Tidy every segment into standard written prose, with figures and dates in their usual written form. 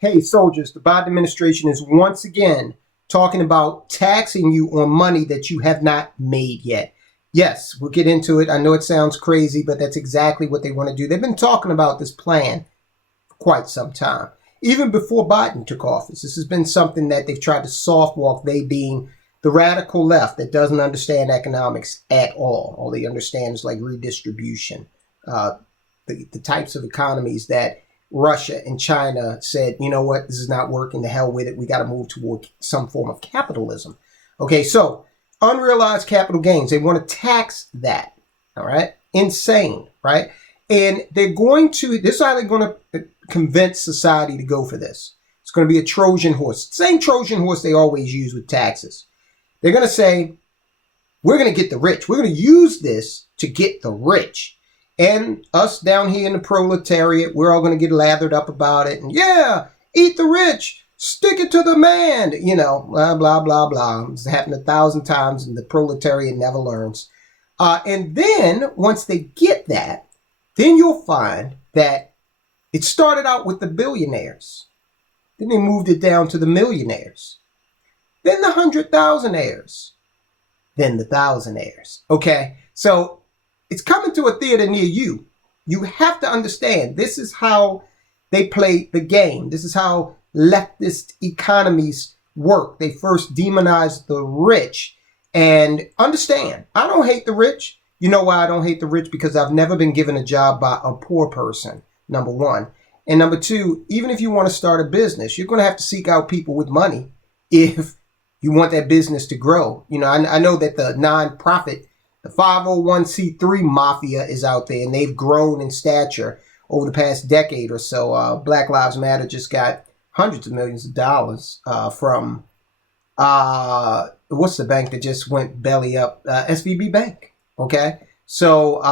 Hey, soldiers, the Biden administration is once again talking about taxing you on money that you have not made yet. Yes, we'll get into it. I know it sounds crazy, but that's exactly what they want to do. They've been talking about this plan for quite some time. Even before Biden took office, this has been something that they've tried to soft walk, they being the radical left that doesn't understand economics at all. All they understand is like redistribution, the types of economies that Russia and China said, you know what, this is not working, the hell with it. We got to move toward some form of capitalism. Okay, so unrealized capital gains, they want to tax that. All right, insane, right? And they're going to, this is how they're going to convince society to go for this. It's going to be a Trojan horse. Same Trojan horse they always use with taxes. They're going to say, we're going to get the rich. We're going to use this to get the rich. And us down here in the proletariat, we're all going to get lathered up about it. And yeah, eat the rich, stick it to the man, you know, blah, blah, blah, blah. It's happened 1,000 times and the proletariat never learns. And then once they get that, then you'll find that it started out with the billionaires. Then they moved it down to the millionaires. Then the 100,000aires. Then the thousandaires. Okay, so it's coming to a theater near you. You have to understand, this is how they play the game. This is how leftist economies work. They first demonize the rich. And understand, I don't hate the rich. You know why I don't hate the rich? Because I've never been given a job by a poor person, number one. And number two, even if you want to start a business, you're going to have to seek out people with money if you want that business to grow. You know, I know that the nonprofit, the 501c3 mafia is out there, and they've grown in stature over the past decade or so. Black Lives Matter just got hundreds of millions of dollars from, what's the bank that just went belly up? SVB Bank, okay? So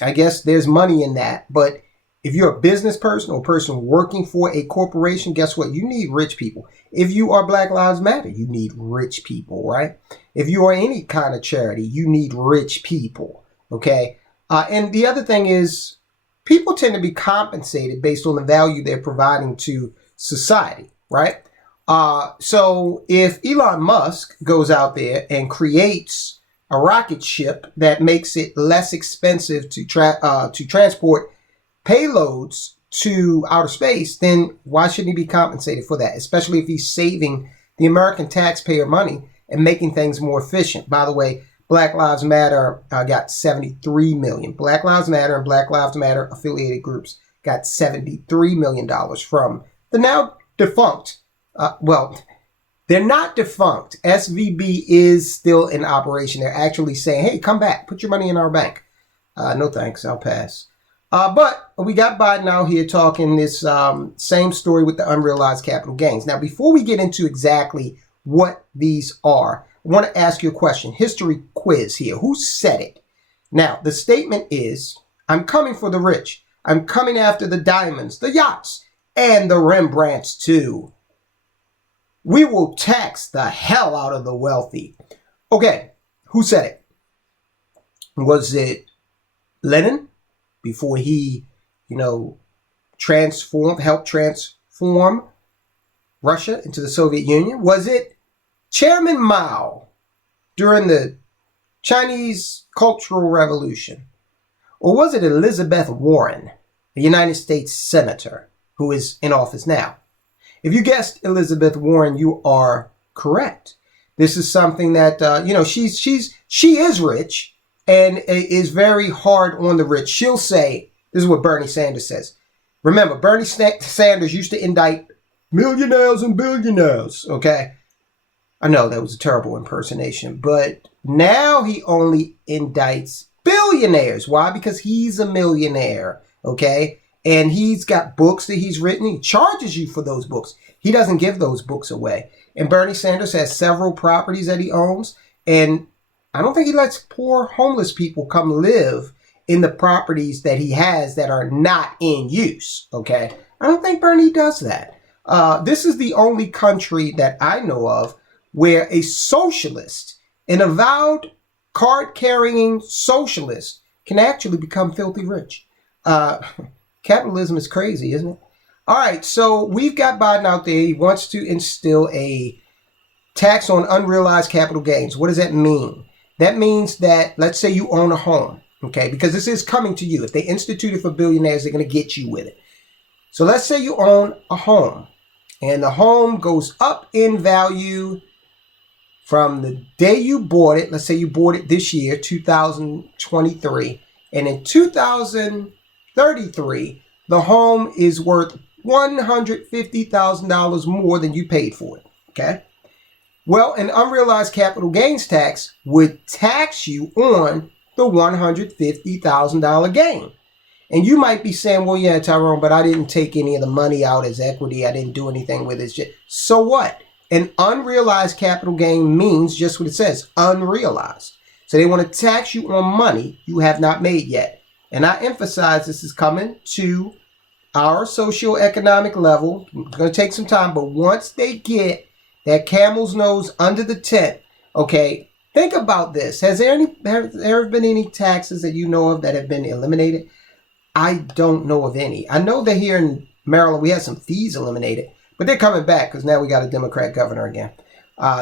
I guess there's money in that. But if you're a business person or a person working for a corporation, guess what? You need rich people. If you are Black Lives Matter, you need rich people, right? If you are any kind of charity, you need rich people, okay? And the other thing is, people tend to be compensated based on the value they're providing to society, right? So if Elon Musk goes out there and creates a rocket ship that makes it less expensive to transport payloads to outer space, then why shouldn't he be compensated for that? Especially if he's saving the American taxpayer money and making things more efficient. By the way, Black Lives Matter got 73 million. Black Lives Matter and Black Lives Matter affiliated groups got $73 million from the now defunct, well, they're not defunct. SVB is still in operation. They're actually saying, hey, come back, put your money in our bank. No thanks, I'll pass. But we got Biden out here talking this same story with the unrealized capital gains. Now, before we get into exactly what these are, I want to ask you a question. History quiz here. Who said it? Now, the statement is, I'm coming for the rich. I'm coming after the diamonds, the yachts, and the Rembrandts too. We will tax the hell out of the wealthy. Okay, who said it? Was it Lenin? Before he, helped transform Russia into the Soviet Union? Was it Chairman Mao during the Chinese Cultural Revolution? Or was it Elizabeth Warren, a United States Senator who is in office now? If you guessed Elizabeth Warren, you are correct. This is something that, she is rich and is very hard on the rich. She'll say, this is what Bernie Sanders says. Remember, Bernie Sanders used to indict millionaires and billionaires, okay? I know that was a terrible impersonation, but now he only indicts billionaires. Why? Because he's a millionaire, okay? And he's got books that he's written. He charges you for those books. He doesn't give those books away. And Bernie Sanders has several properties that he owns, and I don't think he lets poor homeless people come live in the properties that he has that are not in use, okay? I don't think Bernie does that. This is the only country that I know of where a socialist, an avowed card-carrying socialist, can actually become filthy rich. Capitalism is crazy, isn't it? All right, so we've got Biden out there. He wants to instill a tax on unrealized capital gains. What does that mean? That means that, let's say you own a home, okay, because this is coming to you. If they institute it for billionaires, they're going to get you with it. So let's say you own a home, and the home goes up in value from the day you bought it. Let's say you bought it this year, 2023, and in 2033, the home is worth $150,000 more than you paid for it, okay? Well, an unrealized capital gains tax would tax you on the $150,000 gain. And you might be saying, well, yeah, Tyrone, but I didn't take any of the money out as equity. I didn't do anything with it. So what? An unrealized capital gain means just what it says, unrealized. So they want to tax you on money you have not made yet. And I emphasize this is coming to our socioeconomic level. It's going to take some time, but once they get that camel's nose under the tent, okay, think about this. Have there been any taxes that you know of that have been eliminated? I don't know of any. I know that here in Maryland, we had some fees eliminated, but they're coming back because now we got a Democrat governor again.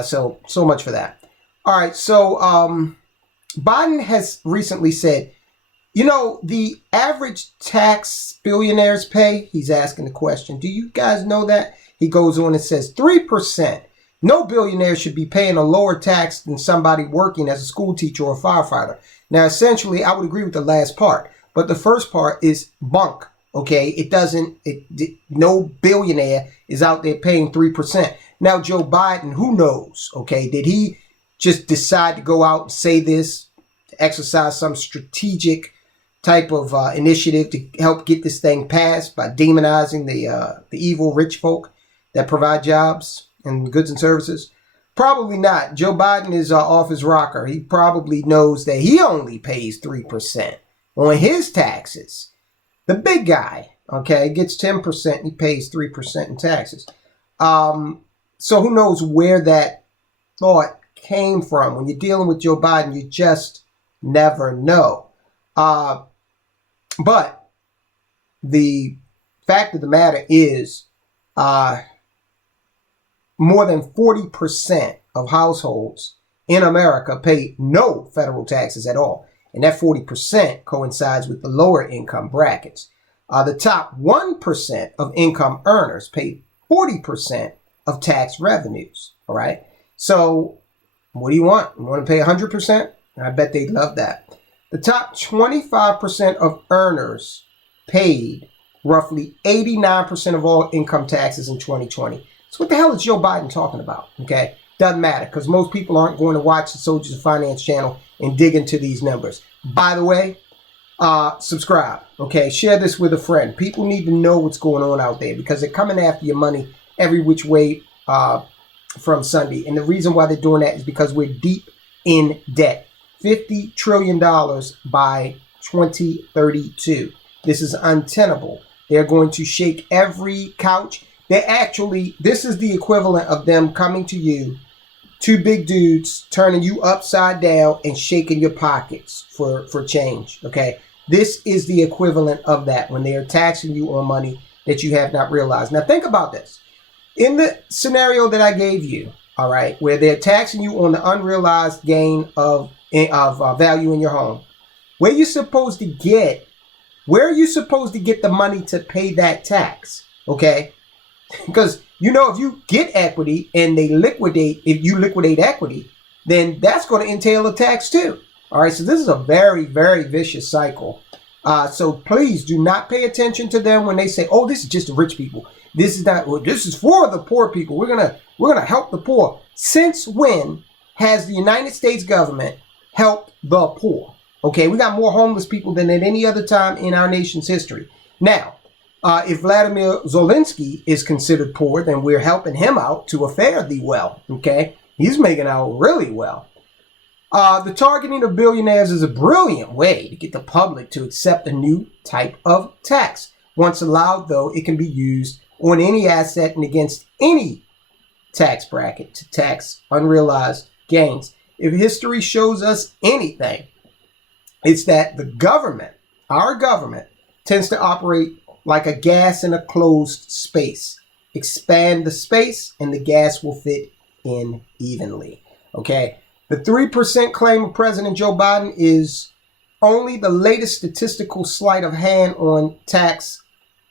So much for that. All right. So Biden has recently said, you know, the average tax billionaires pay, he's asking the question, do you guys know that? He goes on and says 3%. No billionaire should be paying a lower tax than somebody working as a school teacher or a firefighter. Now, essentially, I would agree with the last part. But the first part is bunk, okay? No billionaire is out there paying 3%. Now, Joe Biden, who knows, okay? Did he just decide to go out and say this, to exercise some strategic type of initiative to help get this thing passed by demonizing the evil rich folk that provide jobs and goods and services? Probably not. Joe Biden is off his rocker. He probably knows that he only pays 3% on his taxes. The big guy, okay, gets 10%. He pays 3% in taxes. So who knows where that thought came from? When you're dealing with Joe Biden, you just never know. But the fact of the matter is, more than 40% of households in America pay no federal taxes at all. And that 40% coincides with the lower income brackets. The top 1% of income earners pay 40% of tax revenues. All right. So what do you want? You want to pay 100%? I bet they'd love that. The top 25% of earners paid roughly 89% of all income taxes in 2020. So what the hell is Joe Biden talking about? Okay. Doesn't matter, because most people aren't going to watch the Soldiers of Finance channel and dig into these numbers. By the way, subscribe. Okay, share this with a friend. People need to know what's going on out there because they're coming after your money every which way from Sunday. And the reason why they're doing that is because we're deep in debt. $50 trillion by 2032. This is untenable. They're going to shake every couch. This is the equivalent of them coming to you, two big dudes turning you upside down and shaking your pockets for change, okay? This is the equivalent of that when they are taxing you on money that you have not realized. Now, think about this. In the scenario that I gave you, all right, where they're taxing you on the unrealized gain of value in your home, where are you supposed to get the money to pay that tax, okay? Because, you know, if you get equity and if you liquidate equity, then that's going to entail a tax too. All right. So this is a very, very vicious cycle. So please do not pay attention to them when they say, oh, this is just the rich people. This is not, well, this is for the poor people. We're going to help the poor. Since when has the United States government helped the poor? Okay. We got more homeless people than at any other time in our nation's history. Now, if Vladimir Zelensky is considered poor, then we're helping him out to a fare thee well, okay? He's making out really well. The targeting of billionaires is a brilliant way to get the public to accept a new type of tax. Once allowed, though, it can be used on any asset and against any tax bracket to tax unrealized gains. If history shows us anything, it's that the government, our government, tends to operate like a gas in a closed space. Expand the space and the gas will fit in evenly. Okay. The 3% claim of President Joe Biden is only the latest statistical sleight of hand on tax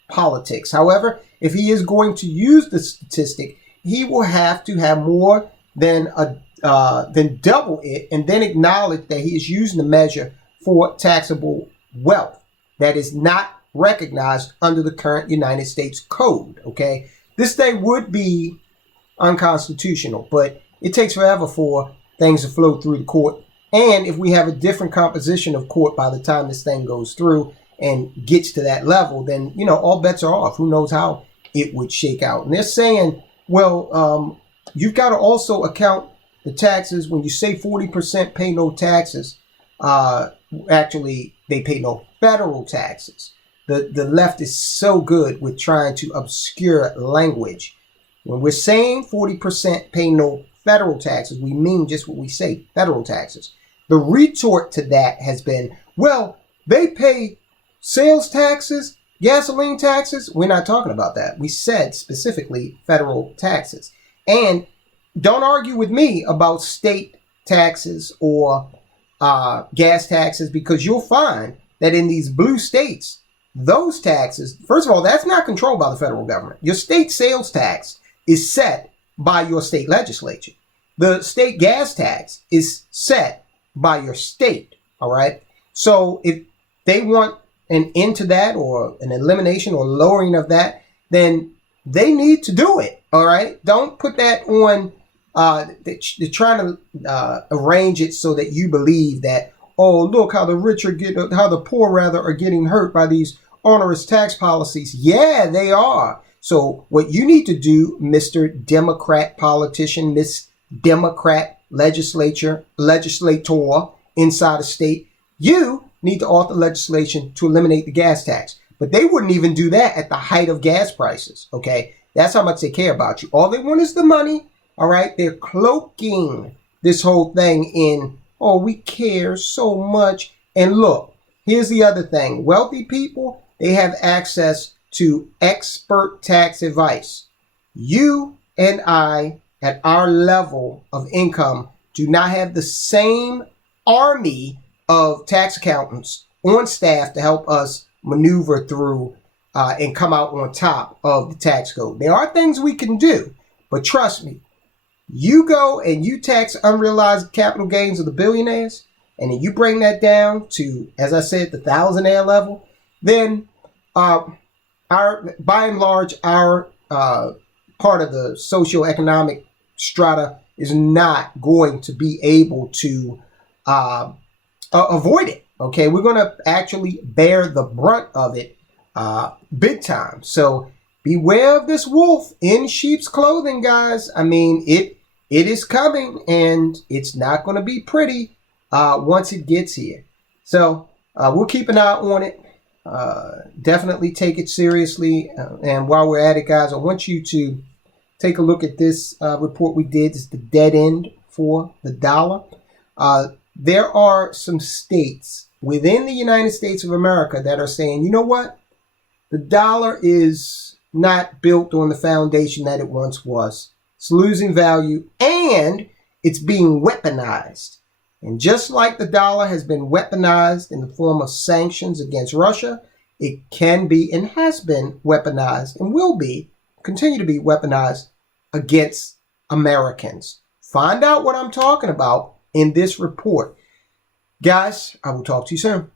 politics. However, if he is going to use the statistic, he will have to have more than double it, and then acknowledge that he is using the measure for taxable wealth that is not recognized under the current United States Code. Okay, this thing would be unconstitutional, but it takes forever for things to flow through the court. And if we have a different composition of court by the time this thing goes through and gets to that level, then, you know, all bets are off. Who knows how it would shake out. And they're saying, well, you've got to also account the taxes. When you say 40% pay no taxes, actually, they pay no federal taxes. The left is so good with trying to obscure language. When we're saying 40% pay no federal taxes, we mean just what we say, federal taxes. The retort to that has been, well, they pay sales taxes, gasoline taxes. We're not talking about that. We said specifically federal taxes. And don't argue with me about state taxes or gas taxes, because you'll find that in these blue states, those taxes, first of all, that's not controlled by the federal government. Your state sales tax is set by your state legislature. The state gas tax is set by your state. All right. So if they want an end to that, or an elimination or lowering of that, then they need to do it. All right. Don't put that on. They're trying to arrange it so that you believe that, oh, look how the poor rather are getting hurt by these onerous tax policies. Yeah, they are. So what you need to do, Mr. Democrat politician, Miss Democrat legislator inside a state, you need to author legislation to eliminate the gas tax. But they wouldn't even do that at the height of gas prices. Okay, that's how much they care about you. All they want is the money. All right, they're cloaking this whole thing in, oh, we care so much. And look, here's the other thing. Wealthy people, they have access to expert tax advice. You and I, at our level of income, do not have the same army of tax accountants on staff to help us maneuver through and come out on top of the tax code. There are things we can do, but trust me, you go and you tax unrealized capital gains of the billionaires, and then you bring that down to, as I said, the thousandaire level, then by and large, our part of the socioeconomic strata is not going to be able to avoid it. Okay, we're going to actually bear the brunt of it big time. So beware of this wolf in sheep's clothing, guys. I mean, it is coming, and it's not going to be pretty once it gets here. So we'll keep an eye on it. Definitely take it seriously. And while we're at it, guys, I want you to take a look at this report we did. It's the dead end for the dollar. There are some states within the United States of America that are saying, you know what? The dollar is not built on the foundation that it once was. It's losing value, and it's being weaponized. And just like the dollar has been weaponized in the form of sanctions against Russia, it can be and has been weaponized and will continue to be weaponized against Americans. Find out what I'm talking about in this report. Guys, I will talk to you soon.